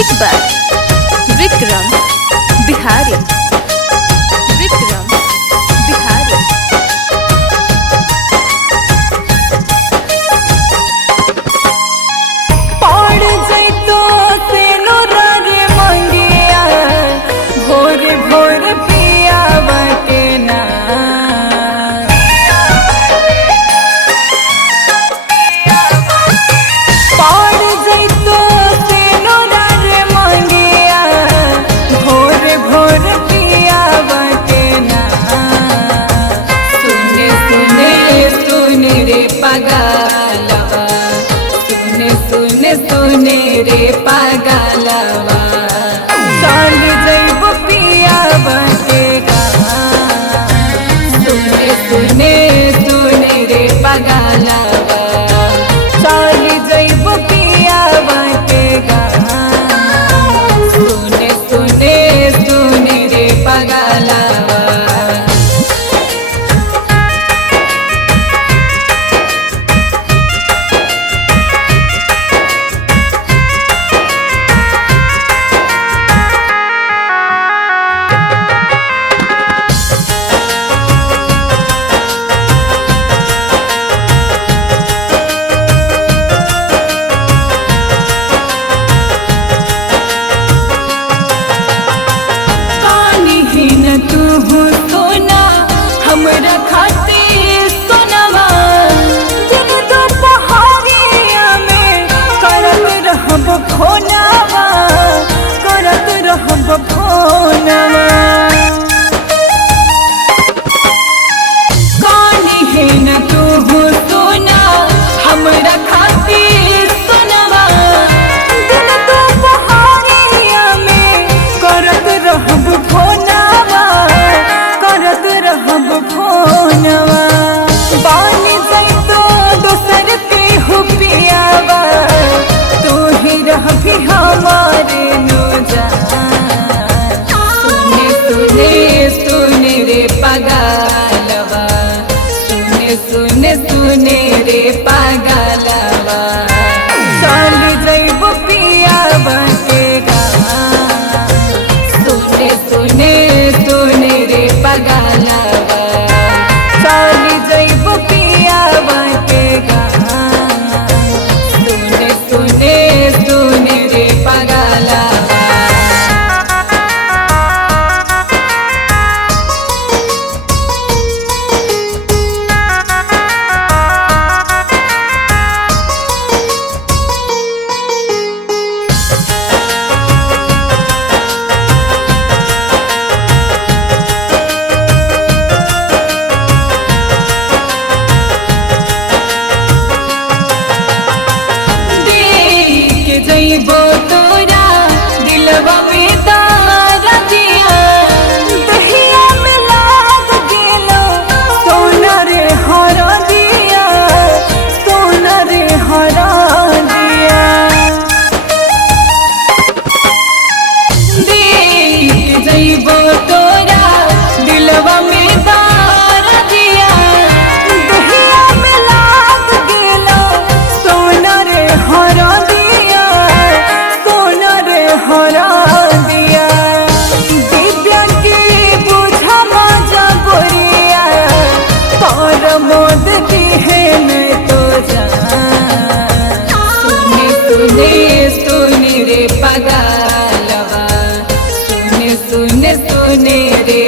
Music by Vikram Bihari. Vikram Bihari. पड़ जैतो से रे मंगिया भोर भोर पिया के ना पड़ जैतो से रे मंगिया भोर भोर पिया के ना सुने सुने सुने रे पगलवा सुने सुने सुने रे पगलवा चल जैब पिया बटेगा सुने सुने सुने रे पगलवा चल जैब पिया बटेगा सुने सुने सुने रे पगलवा। तू हो सोना हमरा खातिर सोनवा दिन दोपहरिया में करत रहब फोनवा करत रहब फोनवा कानी है न तू हो सोना हमरा खातिर सोनवा दिन दोपहरिया में करत रहब फोनवा करत रहब फोनवा बान जैतो दोसर के हो पियावा तू ही रहबी हमारे नो जान सुने सुने सुने रे पगलवा सुने सुने सुने रे पगलवा चल जैब पिया बटेगा सुने सुने सुने रे पगलवा चल जैब पिया बटेगा सुने सुने सुने रे पगलवा। जैबो तोरा दिलवा में तारा दिया दहिया में लाग गेलो सोना रे हरा दिया सोना रे हरा दिया देख जैबो तोरा दिलवा में तारा दिया दहिया में लाग गेलो सोना रे हरा हरा दिया दिव्या के बुझा मजा बोरिया पर मोद दी है न तो जान सुने सुने सुने रे पगलवा सुने सुने सुने रे